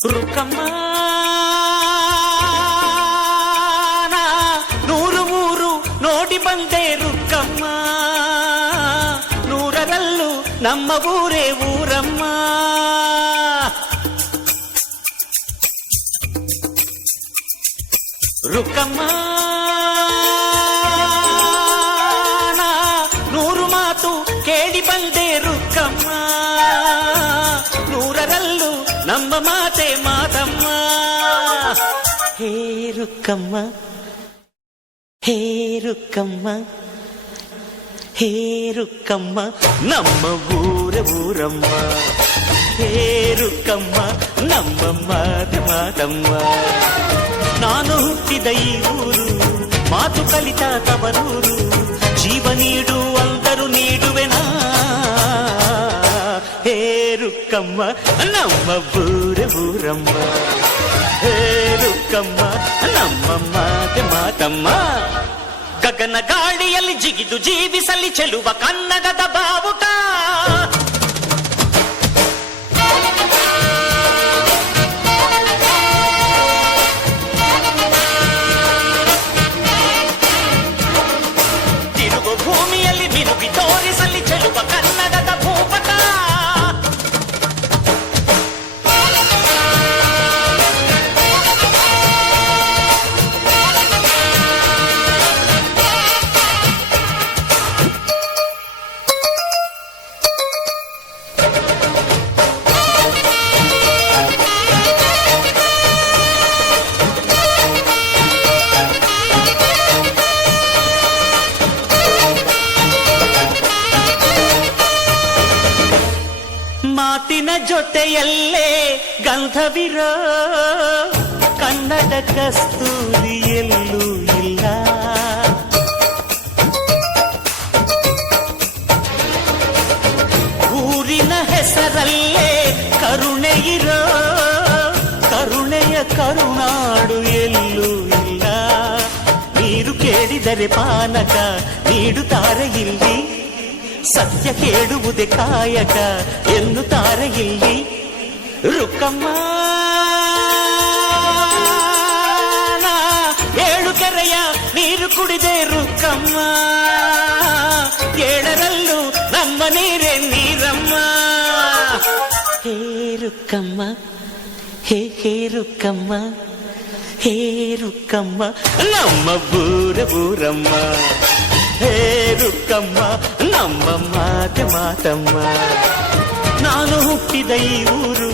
ರುಕ್ಕಮ್ಮ ನೂರು ಊರು ನೋಡಿ ಬಂದೆ ರುಕ್ಕಮ್ಮ, ನೂರರಲ್ಲೂ ನಮ್ಮ ಊರೇ ಊರಮ್ಮ. ರುಕ್ಕಮ್ಮ ನೂರು ಮಾತು ಕೇಳಿ ಬಂದೆ ರುಕ್ಕಮ್ಮ, ನೂರರಲ್ಲೂ ನಮ್ಮ ಮಾತೆ ಮಾತಮ್ಮ. ಹೇ ರುಕ್ಕಮ್ಮ, ಹೇ ರುಕ್ಕಮ್ಮ, ಹೇ ರುಕ್ಕಮ್ಮ, ನಮ್ಮ ಊರ ಊರಮ್ಮ. ಹೇ ರುಕ್ಕಮ್ಮ, ನಮ್ಮ ಮಾತೆ ಮಾತಮ್ಮ. ನಾನು ಹುಟ್ಟಿದ ಈ ಊರು, ಮಾತು ಕಲಿತ ತವರೂರು, ಜೀವ ನೀಡು ಅಂದರು ನೀಡುವೆನಾ. ಹೇ ರುಕ್ಕಮ್ಮ, ನಮ್ಮ ಊರ ಊರಮ್ಮ. ಹೇ ರುಕ್ಕಮ್ಮ, ನಮ್ಮ ಮಾತೆ ಮಾತಮ್ಮ. ಗಗನ ಗಾಳಿಯಲ್ಲಿ ಜಿಗಿದು ಜೀವಿಸಲಿ ಚೆಲುವ ಕನ್ನಡದ ಬಾವುಟ. ತಿರುಗು ಭೂಮಿಯಲ್ಲಿ ಮಿನುಗಿ ತೋರಿಸಲಿ ಚೆಲುವ ಕನ್ನಡದ ಭೂಪಟ. ಮಾತಿನ ಜೊತೆಯಲ್ಲೇ ಗಂಧವಿರೋ ಕನ್ನಡ ಕಸ್ತೂರಿ ಎಲ್ಲೂ ಇಲ್ಲ. ಊರಿನ ಹೆಸರಲ್ಲೇ ಕರುಣೆ ಇರೋ ಕರುಣೆಯ ಕರುನಾಡು ಎಲ್ಲೂ ಇಲ್ಲ. ನೀರು ಕೇಳಿದರೆ ಪಾನಕ ನೀಡುತ್ತಾರೆ ಇಲ್ಲಿ, ಸತ್ಯ ಕೇಳುವುದೇ ಕಾಯಕ ಎನ್ನುತ್ತಾರೆ ಇಲ್ಲಿ. ರುಕ್ಕಮ್ಮ ಏಳು ಕೆರೆಯ ನೀರು ಕುಡಿದೆ ರುಕ್ಕಮ್ಮ, ಏಳರಲ್ಲೂ ನಮ್ಮ ನೀರೇ ನೀರಮ್ಮ. ಹೇ ರುಕ್ಕಮ್ಮ, ಹೇ ಹೇ ರುಕ್ಕಮ್ಮ, ಹೇ ರುಕ್ಕಮ್ಮ, ನಮ್ಮ ಊರ ಊರಮ್ಮ. ಹೇ ರುಕ್ಕಮ್ಮ, ನಮ್ಮ ಮಾತೆ ಮಾತಮ್ಮ. ನಾನು ಹುಟ್ಟಿದ ಈ ಊರು,